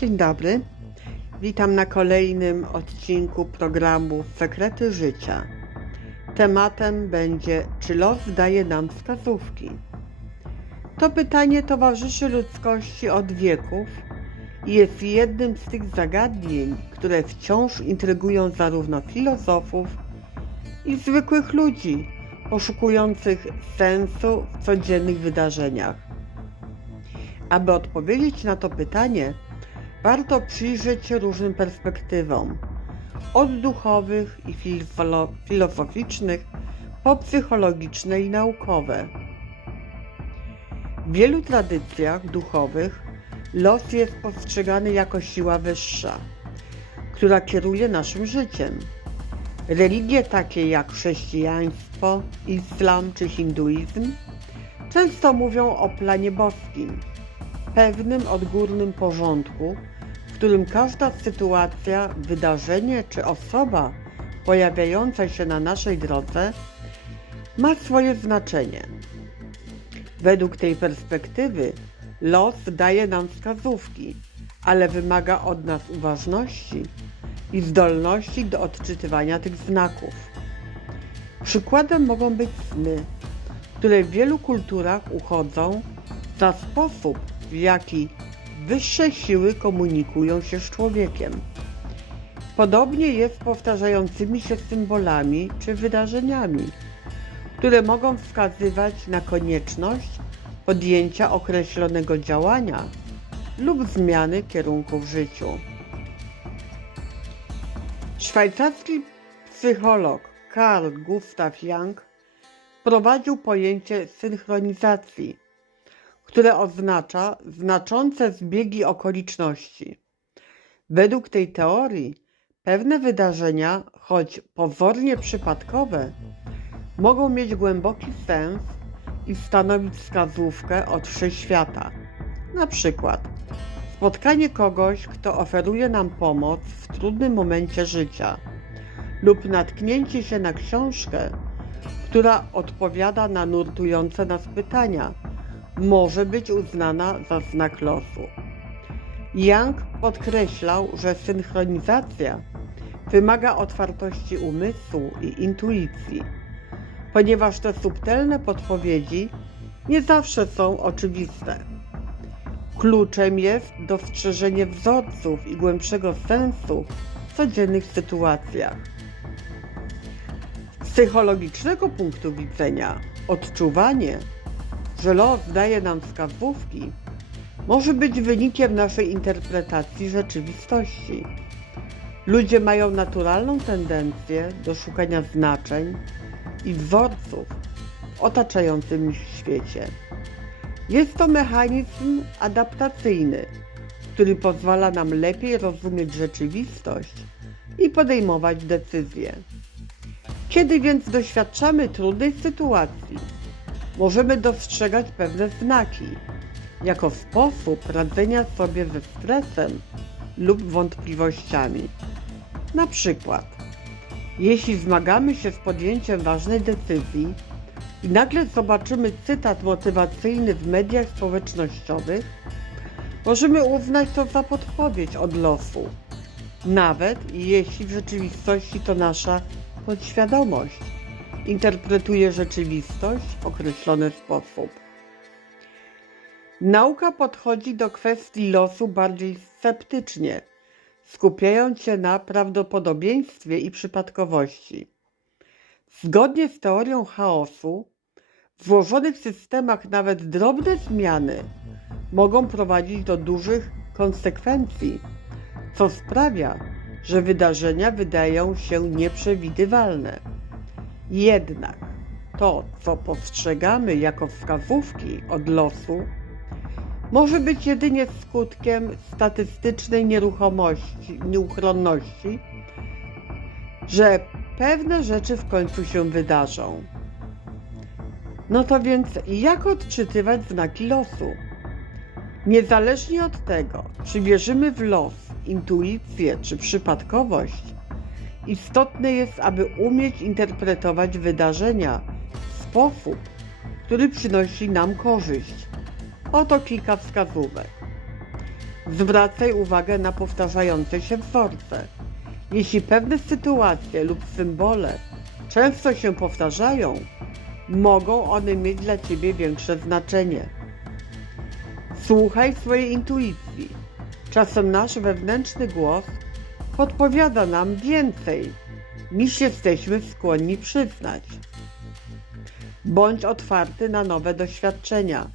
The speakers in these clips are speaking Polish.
Dzień dobry. Witam na kolejnym odcinku programu Sekrety Życia. Tematem będzie, czy los daje nam wskazówki? To pytanie towarzyszy ludzkości od wieków i jest jednym z tych zagadnień, które wciąż intrygują zarówno filozofów, i zwykłych ludzi poszukujących sensu w codziennych wydarzeniach. Aby odpowiedzieć na to pytanie, warto przyjrzeć się różnym perspektywom, od duchowych i filofolo- filozoficznych po psychologiczne i naukowe. W wielu tradycjach duchowych los jest postrzegany jako siła wyższa, która kieruje naszym życiem. Religie takie jak chrześcijaństwo, islam czy hinduizm często mówią o planie boskim, pewnym odgórnym porządku, w którym każda sytuacja, wydarzenie czy osoba pojawiająca się na naszej drodze ma swoje znaczenie. Według tej perspektywy los daje nam wskazówki, ale wymaga od nas uważności i zdolności do odczytywania tych znaków. Przykładem mogą być sny, które w wielu kulturach uchodzą za sposób, w jaki wyższe siły komunikują się z człowiekiem. Podobnie jest z powtarzającymi się symbolami czy wydarzeniami, które mogą wskazywać na konieczność podjęcia określonego działania lub zmiany kierunku w życiu. Szwajcarski psycholog Carl Gustav Jung wprowadził pojęcie synchronizacji, które oznacza znaczące zbiegi okoliczności. Według tej teorii pewne wydarzenia, choć pozornie przypadkowe, mogą mieć głęboki sens i stanowić wskazówkę od wszechświata. Na przykład spotkanie kogoś, kto oferuje nam pomoc w trudnym momencie życia, lub natknięcie się na książkę, która odpowiada na nurtujące nas pytania, może być uznana za znak losu. Young podkreślał, że synchronizacja wymaga otwartości umysłu i intuicji, ponieważ te subtelne podpowiedzi nie zawsze są oczywiste. Kluczem jest dostrzeżenie wzorców i głębszego sensu w codziennych sytuacjach. Z psychologicznego punktu widzenia odczuwanie, że los daje nam wskazówki, może być wynikiem naszej interpretacji rzeczywistości. Ludzie mają naturalną tendencję do szukania znaczeń i wzorców w otaczającym ich świecie. Jest to mechanizm adaptacyjny, który pozwala nam lepiej rozumieć rzeczywistość i podejmować decyzje. Kiedy więc doświadczamy trudnej sytuacji, możemy dostrzegać pewne znaki, jako sposób radzenia sobie ze stresem lub wątpliwościami. Na przykład, jeśli zmagamy się z podjęciem ważnej decyzji i nagle zobaczymy cytat motywacyjny w mediach społecznościowych, możemy uznać to za podpowiedź od losu, nawet jeśli w rzeczywistości to nasza podświadomość interpretuje rzeczywistość w określony sposób. Nauka podchodzi do kwestii losu bardziej sceptycznie, skupiając się na prawdopodobieństwie i przypadkowości. Zgodnie z teorią chaosu, w złożonych systemach nawet drobne zmiany mogą prowadzić do dużych konsekwencji, co sprawia, że wydarzenia wydają się nieprzewidywalne. Jednak to, co postrzegamy jako wskazówki od losu, może być jedynie skutkiem statystycznej nieruchomości, nieuchronności, że pewne rzeczy w końcu się wydarzą. No to więc jak odczytywać znaki losu? Niezależnie od tego, czy wierzymy w los, intuicję czy przypadkowość, istotne jest, aby umieć interpretować wydarzenia w sposób, który przynosi nam korzyść. Oto kilka wskazówek. Zwracaj uwagę na powtarzające się wzorce. Jeśli pewne sytuacje lub symbole często się powtarzają, mogą one mieć dla Ciebie większe znaczenie. Słuchaj swojej intuicji. Czasem nasz wewnętrzny głos podpowiada nam więcej, niż jesteśmy skłonni przyznać. Bądź otwarty na nowe doświadczenia.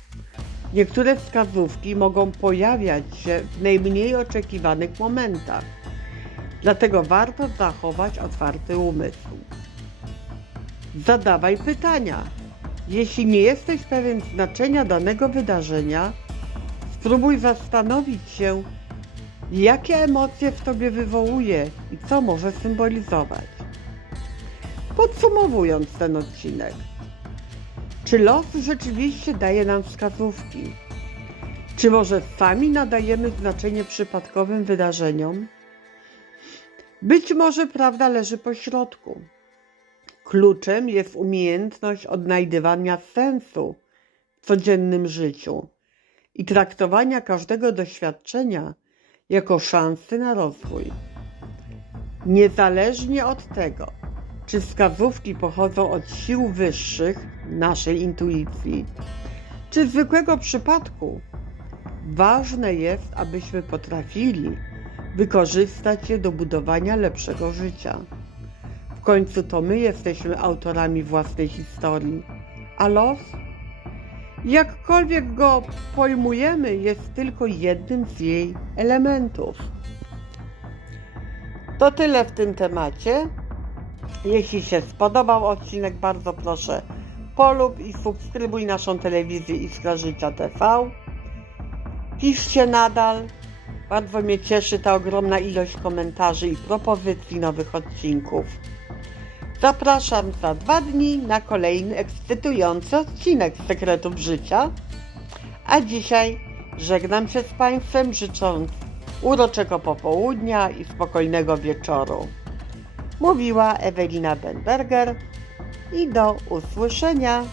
Niektóre wskazówki mogą pojawiać się w najmniej oczekiwanych momentach, dlatego warto zachować otwarty umysł. Zadawaj pytania. Jeśli nie jesteś pewien znaczenia danego wydarzenia, spróbuj zastanowić się, jakie emocje w tobie wywołuje i co może symbolizować. Podsumowując ten odcinek, czy los rzeczywiście daje nam wskazówki? Czy może sami nadajemy znaczenie przypadkowym wydarzeniom? Być może prawda leży po środku. Kluczem jest umiejętność odnajdywania sensu w codziennym życiu i traktowania każdego doświadczenia jako szansy na rozwój. Niezależnie od tego, czy wskazówki pochodzą od sił wyższych, naszej intuicji, czy zwykłego przypadku, ważne jest, abyśmy potrafili wykorzystać je do budowania lepszego życia. W końcu to my jesteśmy autorami własnej historii, a los, jakkolwiek go pojmujemy, jest tylko jednym z jej elementów. To tyle w tym temacie. Jeśli się spodobał odcinek, bardzo proszę polub i subskrybuj naszą telewizję Iskra Życia TV. Piszcie nadal. Bardzo mnie cieszy ta ogromna ilość komentarzy i propozycji nowych odcinków. Zapraszam za dwa dni na kolejny ekscytujący odcinek Sekretów Życia. A dzisiaj żegnam się z Państwem, życząc uroczego popołudnia i spokojnego wieczoru. Mówiła Ewelina Benberger i do usłyszenia.